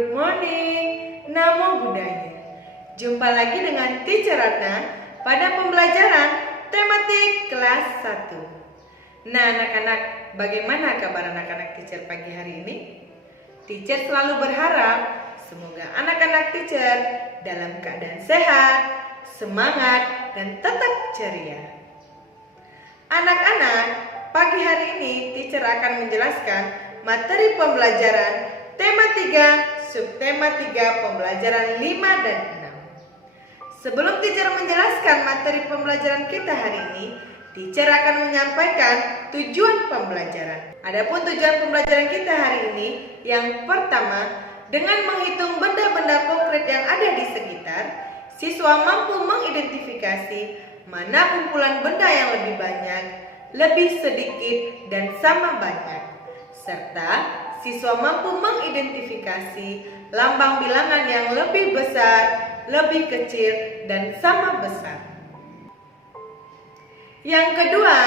Good morning, Namo Buddhaya. Jumpa lagi dengan Teacher Ratna pada pembelajaran tematik kelas 1. Nah anak-anak, bagaimana kabar anak-anak teacher pagi hari ini? Teacher selalu berharap semoga anak-anak teacher dalam keadaan sehat, semangat, dan tetap ceria. Anak-anak, pagi hari ini teacher akan menjelaskan materi pembelajaran tema 3, subtema 3, pembelajaran 5 dan 6. Sebelum teacher menjelaskan materi pembelajaran kita hari ini, teacher akan menyampaikan tujuan pembelajaran. Adapun tujuan pembelajaran kita hari ini, yang pertama, dengan menghitung benda-benda konkret yang ada di sekitar, siswa mampu mengidentifikasi mana kumpulan benda yang lebih banyak, lebih sedikit, dan sama banyak, serta siswa mampu mengidentifikasi lambang bilangan yang lebih besar, lebih kecil, dan sama besar. Yang kedua,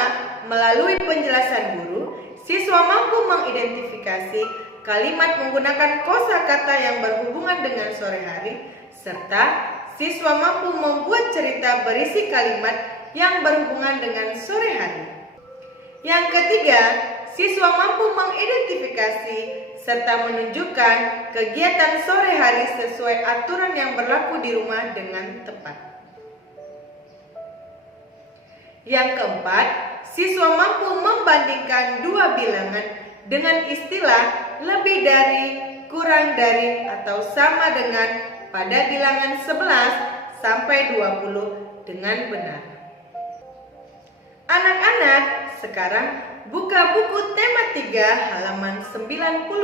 melalui penjelasan guru, siswa mampu mengidentifikasi kalimat menggunakan kosakata yang berhubungan dengan sore hari, serta siswa mampu membuat cerita berisi kalimat yang berhubungan dengan sore hari. Yang ketiga, siswa mampu mengidentifikasi serta menunjukkan kegiatan sore hari sesuai aturan yang berlaku di rumah dengan tepat. Yang keempat, siswa mampu membandingkan dua bilangan dengan istilah lebih dari, kurang dari, atau sama dengan pada bilangan 11 sampai 20 dengan benar. Anak-anak, sekarang buka buku tema 3 halaman 94.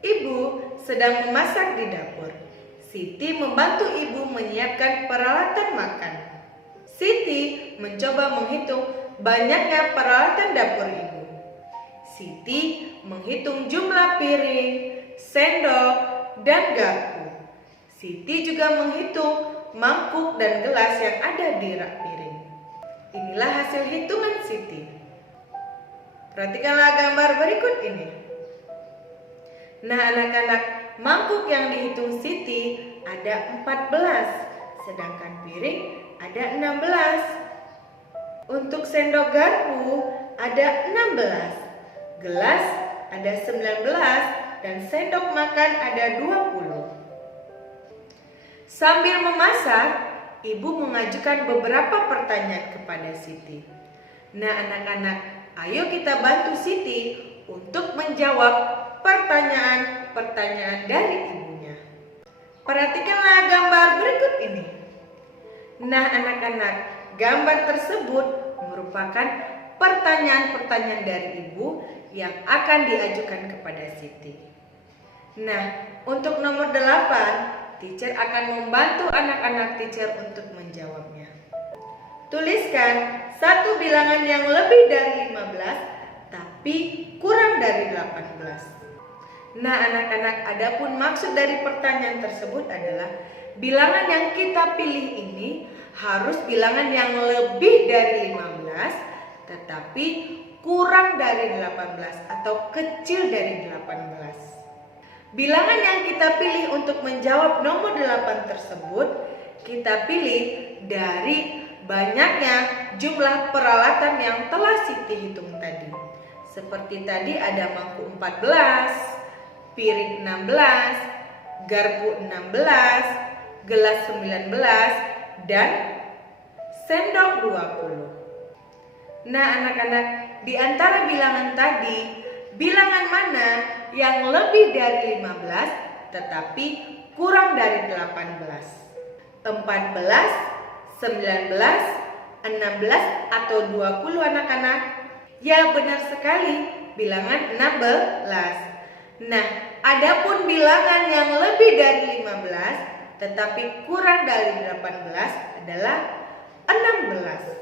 Ibu sedang memasak di dapur. Siti membantu ibu menyiapkan peralatan makan. Siti mencoba menghitung banyaknya peralatan dapur ibu. Siti menghitung jumlah piring, sendok, dan garpu. Siti juga menghitung mangkuk dan gelas yang ada di rak piring. Inilah hasil hitungan Siti. Perhatikanlah gambar berikut ini. Nah anak-anak, mangkuk yang dihitung Siti ada 14, sedangkan piring ada 16. Untuk sendok garpu ada 16, gelas ada 19, dan sendok makan ada 20. Sambil memasak, Ibu mengajukan beberapa pertanyaan kepada Siti. Nah anak-anak, ayo kita bantu Siti untuk menjawab pertanyaan-pertanyaan dari ibunya. Perhatikanlah gambar berikut ini. Nah anak-anak, gambar tersebut merupakan pertanyaan-pertanyaan dari ibu yang akan diajukan kepada Siti. Nah, untuk nomor 8, teacher akan membantu anak-anak teacher untuk menjawabnya. Tuliskan satu bilangan yang lebih dari 15 tapi kurang dari 18. Nah anak-anak, adapun maksud dari pertanyaan tersebut adalah bilangan yang kita pilih ini harus bilangan yang lebih dari 15 tetapi kurang dari 18 atau kecil dari 18. Bilangan yang kita pilih untuk menjawab nomor 8 tersebut, kita pilih dari banyaknya jumlah peralatan yang telah Siti hitung tadi. Seperti tadi ada mangkuk 14, piring 16, garpu 16, gelas 19, dan sendok 20. Nah anak-anak, di antara bilangan tadi, bilangan mana yang lebih dari 15 tetapi kurang dari 18? 14, 19, 16, atau 20 anak-anak? Ya benar sekali, bilangan 16. Nah, adapun bilangan yang lebih dari 15 tetapi kurang dari 18 adalah 16.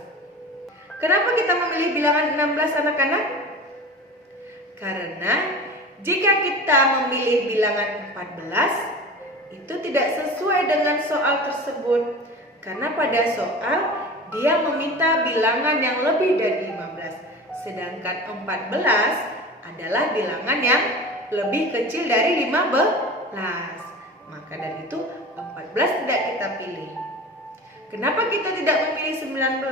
Kenapa kita memilih bilangan 16 anak-anak? Karena jika kita memilih bilangan 14, itu tidak sesuai dengan soal tersebut. Karena pada soal, dia meminta bilangan yang lebih dari 15. Sedangkan 14 adalah bilangan yang lebih kecil dari 15. Maka dari itu 14 tidak kita pilih. Kenapa kita tidak memilih 19?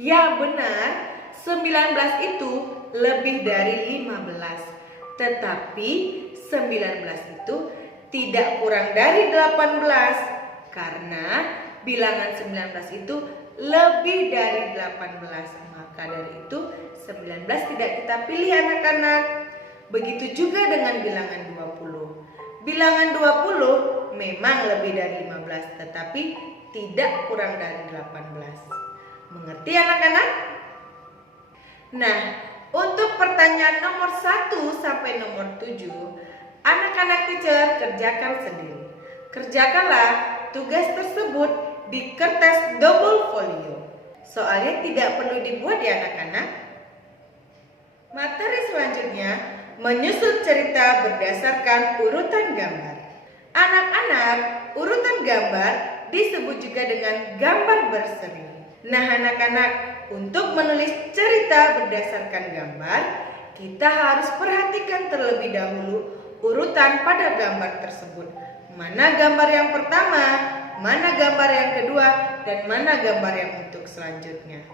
Ya benar, 19 itu lebih dari 15. Tetapi 19 itu tidak kurang dari 18. Karena bilangan 19 itu lebih dari 18. Maka dari itu 19 tidak kita pilih anak-anak. Begitu juga dengan bilangan 20. Bilangan 20 memang lebih dari 15, tetapi tidak kurang dari 18. Mengerti anak-anak? Nah, untuk pertanyaan nomor 1 sampai nomor 7, anak-anak teacher kerjakan sendiri. Kerjakanlah tugas tersebut di kertas double folio. Soalnya tidak perlu dibuat ya anak-anak. Materi selanjutnya menyusun cerita berdasarkan urutan gambar. Anak-anak, urutan gambar disebut juga dengan gambar berseri. Nah anak-anak, untuk menulis cerita berdasarkan gambar, kita harus perhatikan terlebih dahulu urutan pada gambar tersebut. Mana gambar yang pertama, mana gambar yang kedua, dan mana gambar yang untuk selanjutnya.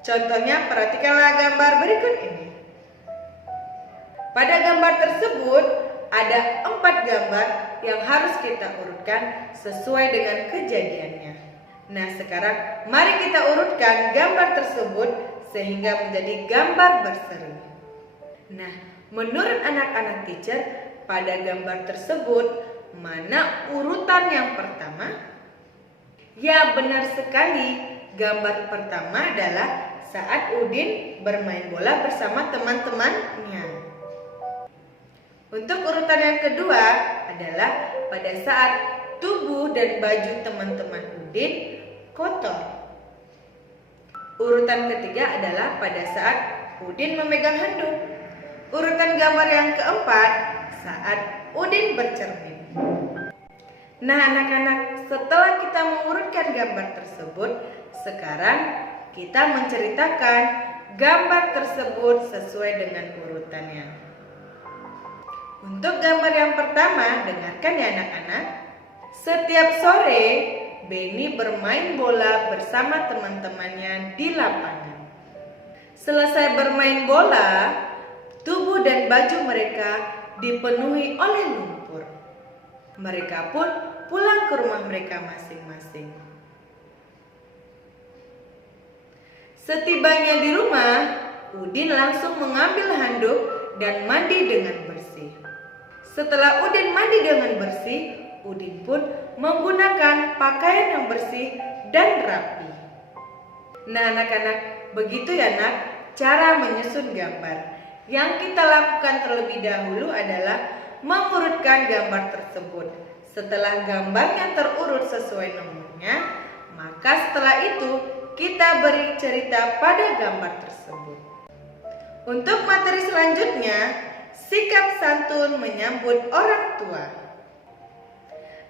Contohnya, perhatikanlah gambar berikut ini. Pada gambar tersebut ada 4 gambar yang harus kita urutkan sesuai dengan kejadiannya. Nah sekarang mari kita urutkan gambar tersebut sehingga menjadi gambar berseri. Nah menurut anak-anak teacher, pada gambar tersebut mana urutan yang pertama? Ya benar sekali, gambar pertama adalah saat Udin bermain bola bersama teman-temannya. Untuk urutan yang kedua adalah pada saat tubuh dan baju teman-teman Udin kotor. Urutan ketiga adalah pada saat Udin memegang handuk. Urutan gambar yang keempat saat Udin bercermin. Nah anak-anak, setelah kita mengurutkan gambar tersebut, sekarang kita menceritakan gambar tersebut sesuai dengan urutannya. Untuk gambar yang pertama, dengarkan ya anak-anak. Setiap sore, Benny bermain bola bersama teman-temannya di lapangan. Selesai bermain bola, tubuh dan baju mereka dipenuhi oleh lumpur. Mereka pun pulang ke rumah mereka masing-masing. Setibanya di rumah, Udin langsung mengambil handuk dan mandi dengan bersih. Setelah Udin mandi dengan bersih, Udin pun menggunakan pakaian yang bersih dan rapi. Nah anak-anak, begitu ya nak cara menyusun gambar. Yang kita lakukan terlebih dahulu adalah mengurutkan gambar tersebut. Setelah gambarnya terurut sesuai nomornya, maka setelah itu kita beri cerita pada gambar tersebut. Untuk materi selanjutnya, sikap santun menyambut orang tua.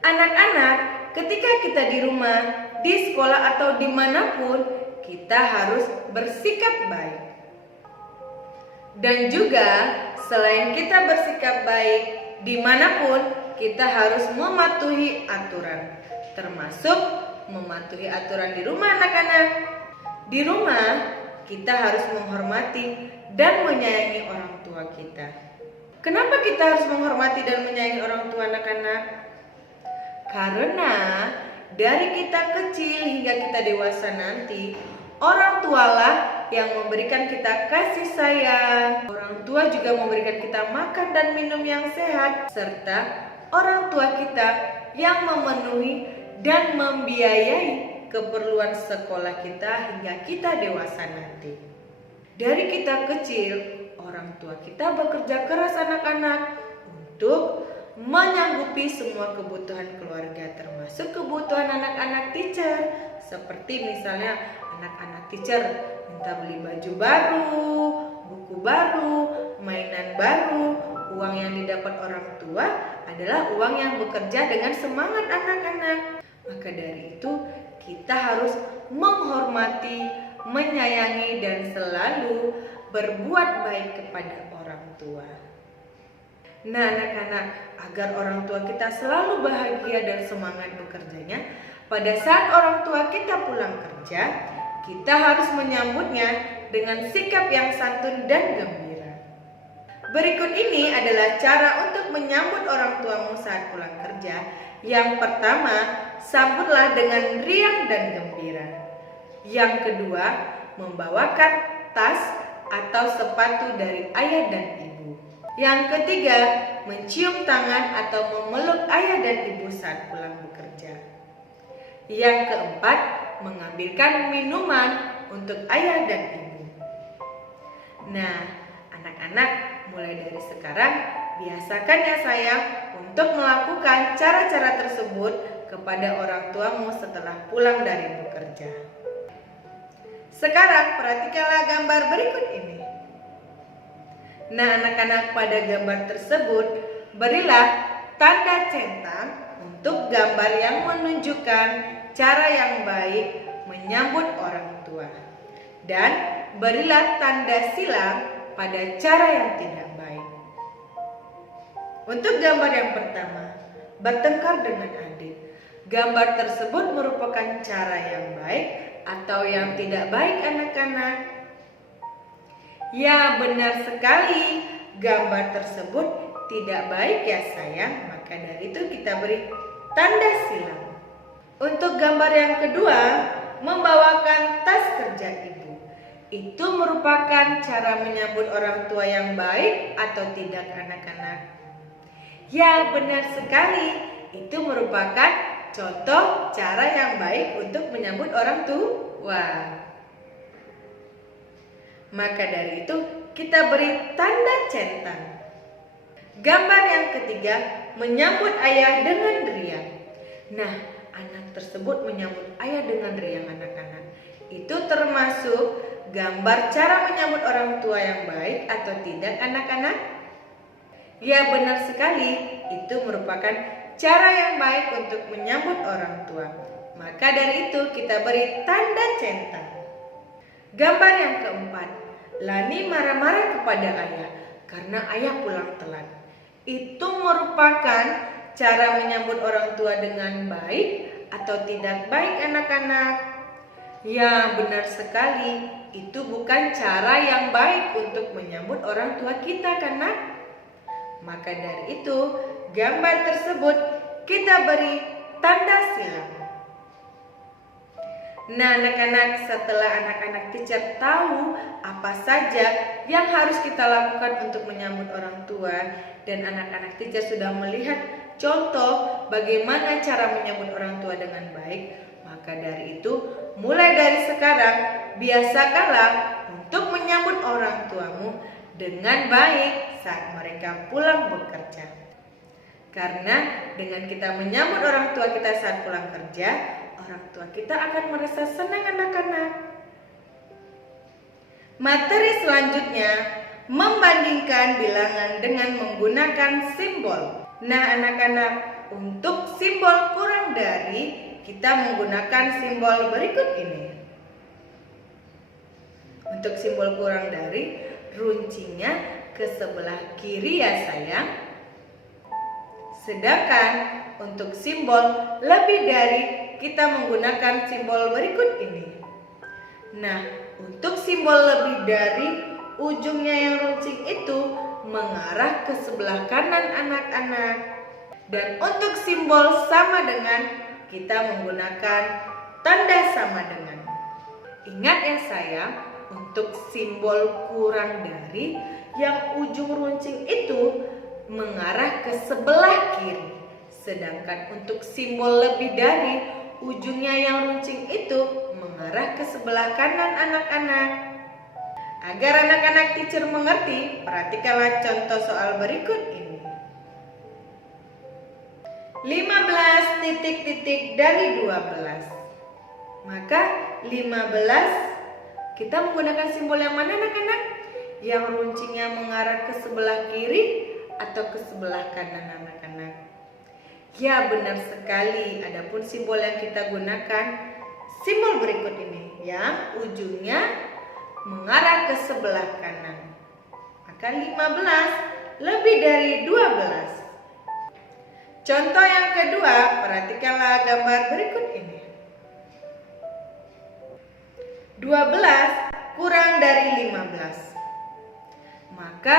Anak-anak, ketika kita di rumah, di sekolah atau dimanapun, kita harus bersikap baik. Dan juga selain kita bersikap baik, dimanapun kita harus mematuhi aturan. Termasuk mematuhi aturan di rumah anak-anak. Di rumah kita harus menghormati dan menyayangi orang tua kita. Kenapa kita harus menghormati dan menyayangi orang tua anak-anak? Karena dari kita kecil hingga kita dewasa nanti, orang tualah yang memberikan kita kasih sayang. Orang tua juga memberikan kita makan dan minum yang sehat, serta orang tua kita yang memenuhi dan membiayai keperluan sekolah kita hingga kita dewasa nanti. Dari kita kecil, orang tua kita bekerja keras anak-anak untuk menyanggupi semua kebutuhan keluarga, termasuk kebutuhan anak-anak teacher. Seperti misalnya anak-anak teacher minta beli baju baru, buku baru, mainan baru. Uang yang didapat orang tua adalah uang yang bekerja dengan semangat anak-anak. Maka dari itu kita harus menghormati, menyayangi dan selalu berbuat baik kepada orang tua. Nah anak-anak, agar orang tua kita selalu bahagia dan semangat bekerjanya, pada saat orang tua kita pulang kerja, kita harus menyambutnya dengan sikap yang santun dan gembira. Berikut ini adalah cara untuk menyambut orang tuamu saat pulang kerja. Yang pertama, sambutlah dengan riang dan gembira. Yang kedua, membawakan tas atau sepatu dari ayah dan ibu. Yang ketiga, mencium tangan atau memeluk ayah dan ibu saat pulang bekerja. Yang keempat, mengambilkan minuman untuk ayah dan ibu. Nah, anak-anak, mulai dari sekarang biasakan ya sayang untuk melakukan cara-cara tersebut kepada orang tuamu setelah pulang dari bekerja. Sekarang perhatikanlah gambar berikut ini. Nah anak-anak, pada gambar tersebut berilah tanda centang untuk gambar yang menunjukkan cara yang baik menyambut orang tua. Dan berilah tanda silang pada cara yang tidak baik. Untuk gambar yang pertama, bertengkar dengan adik. Gambar tersebut merupakan cara yang baik atau yang tidak baik anak-anak? Ya benar sekali, gambar tersebut tidak baik ya sayang. Maka dari itu kita beri tanda silang. Untuk gambar yang kedua, membawakan tas kerja ibu. Itu merupakan cara menyambut orang tua yang baik atau tidak anak-anak? Ya benar sekali, itu merupakan contoh cara yang baik untuk menyambut orang tua. Maka dari itu kita beri tanda centang. Gambar yang ketiga, menyambut ayah dengan riang. Nah, anak tersebut menyambut ayah dengan riang anak-anak. Itu termasuk gambar cara menyambut orang tua yang baik atau tidak anak-anak? Ya benar sekali, itu merupakan cara yang baik untuk menyambut orang tua. Maka dari itu kita beri tanda centang. Gambar yang keempat, Lani marah-marah kepada ayah karena ayah pulang telat. Itu merupakan cara menyambut orang tua dengan baik atau tidak baik anak-anak? Ya benar sekali, itu bukan cara yang baik untuk menyambut orang tua kita kan nak? Maka dari itu gambar tersebut kita beri tanda silang. Nah anak-anak, setelah anak-anak teacher tahu apa saja yang harus kita lakukan untuk menyambut orang tua, dan anak-anak teacher sudah melihat contoh bagaimana cara menyambut orang tua dengan baik, maka dari itu mulai dari sekarang biasakanlah untuk menyambut orang tuamu dengan baik saat mereka pulang bekerja. Karena dengan kita menyambut orang tua kita saat pulang kerja, orang tua kita akan merasa senang anak-anak. Materi selanjutnya, membandingkan bilangan dengan menggunakan simbol. Nah anak-anak, untuk simbol kurang dari, kita menggunakan simbol berikut ini. Untuk simbol kurang dari, runcingnya ke sebelah kiri ya sayang. Sedangkan untuk simbol lebih dari, kita menggunakan simbol berikut ini. Nah, untuk simbol lebih dari, ujungnya yang runcing itu mengarah ke sebelah kanan anak-anak. Dan untuk simbol sama dengan, kita menggunakan tanda sama dengan. Ingat ya sayang, untuk simbol kurang dari, yang ujung runcing itu mengarah ke sebelah kiri. Sedangkan untuk simbol lebih dari, ujungnya yang runcing itu mengarah ke sebelah kanan anak-anak. Agar anak-anak teacher mengerti, perhatikanlah contoh soal berikut ini. 15 titik-titik dari 12. Maka 15 kita menggunakan simbol yang mana anak-anak? Yang runcingnya mengarah ke sebelah kiri atau ke sebelah kanan anak-anak? Ya benar sekali, adapun simbol yang kita gunakan simbol berikut ini, yang ujungnya mengarah ke sebelah kanan. Maka 15 lebih dari 12. Contoh yang kedua, perhatikanlah gambar berikut ini. 12 kurang dari 15. Maka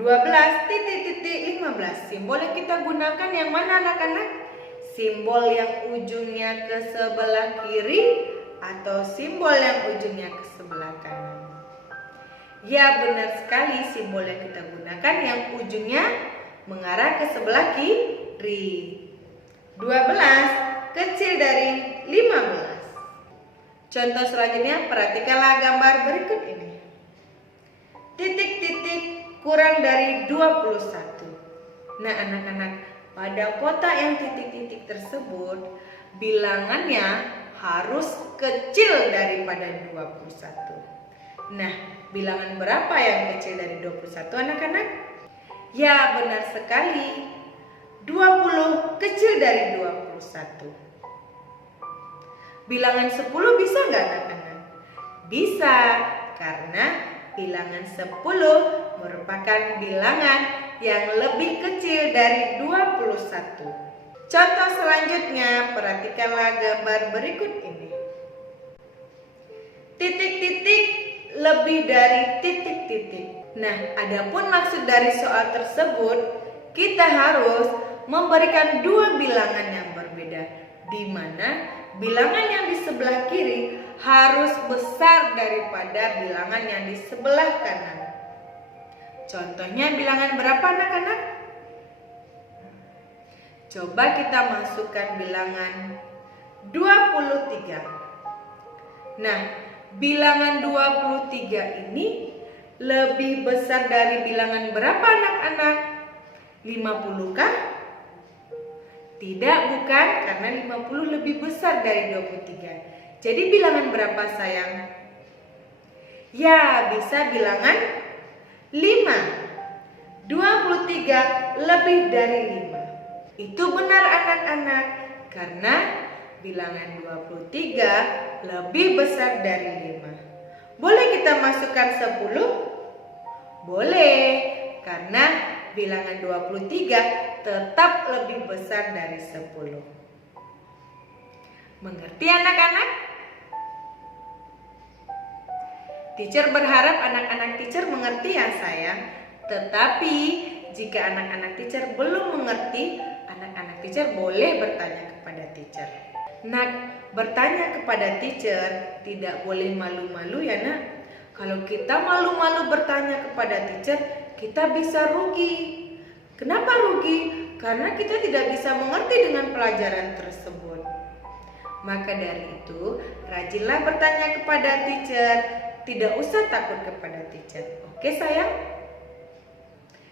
12 titik-titik 15. Simbol yang kita gunakan yang mana anak-anak? Simbol yang ujungnya ke sebelah kiri atau simbol yang ujungnya ke sebelah kanan? Ya, benar sekali, simbol yang kita gunakan yang ujungnya mengarah ke sebelah kiri. 12 kecil dari 15. Contoh selanjutnya, perhatikanlah gambar berikut ini. Titik-titik kurang dari 21. Nah anak-anak, pada kotak yang titik-titik tersebut bilangannya harus kecil daripada 21. Nah, bilangan berapa yang kecil dari 21 anak-anak? Ya, benar sekali. 20 kecil dari 21. Bilangan 10 bisa nggak anak-anak? Bisa, karena bilangan 10 merupakan bilangan yang lebih kecil dari 21. Contoh selanjutnya, perhatikanlah gambar berikut ini. Titik-titik lebih dari titik-titik. Nah, adapun maksud dari soal tersebut, kita harus memberikan dua bilangan yang berbeda, di mana bilangan yang di sebelah kiri harus besar daripada bilangan yang di sebelah kanan. Contohnya bilangan berapa anak-anak? Coba kita masukkan bilangan 23. Nah, bilangan 23 ini lebih besar dari bilangan berapa anak-anak? 50 kah? Tidak, bukan, karena 50 lebih besar dari 23. Jadi bilangan berapa sayang? Ya, bisa bilangan 5. 23 lebih dari 5. Itu benar anak-anak, karena bilangan 23 lebih besar dari 5. Boleh kita masukkan 10? Boleh, karena bilangan 23 tetap lebih besar dari 10. Mengerti anak-anak? Teacher berharap anak-anak teacher mengerti ya sayang. Tetapi jika anak-anak teacher belum mengerti, anak-anak teacher boleh bertanya kepada teacher. Nak, bertanya kepada teacher tidak boleh malu-malu ya nak. Kalau kita malu-malu bertanya kepada teacher, kita bisa rugi. Kenapa rugi? Karena kita tidak bisa mengerti dengan pelajaran tersebut. Maka dari itu, rajinlah bertanya kepada teacher. Tidak usah takut kepada teacher. Oke sayang?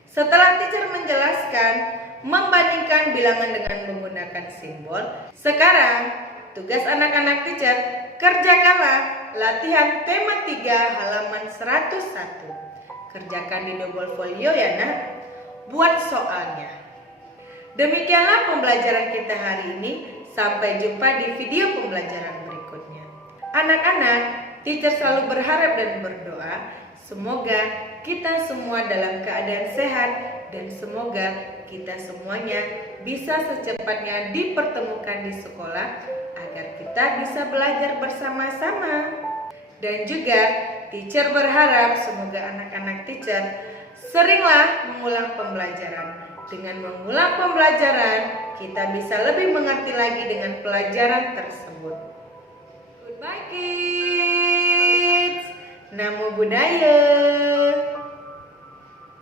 Setelah teacher menjelaskan, membandingkan bilangan dengan menggunakan simbol, sekarang tugas anak-anak teacher, kerjakanlah latihan tema 3 halaman 101. Kerjakan di double folio ya nak. Buat soalnya. Demikianlah pembelajaran kita hari ini. Sampai jumpa di video pembelajaran berikutnya. Anak-anak, teacher selalu berharap dan berdoa semoga kita semua dalam keadaan sehat dan semoga kita semuanya bisa secepatnya dipertemukan di sekolah agar kita bisa belajar bersama-sama. Dan juga teacher berharap semoga anak-anak teacher seringlah mengulang pembelajaran. Dengan mengulang pembelajaran, kita bisa lebih mengerti lagi dengan pelajaran tersebut. Goodbye kids. Namo Buddhaya.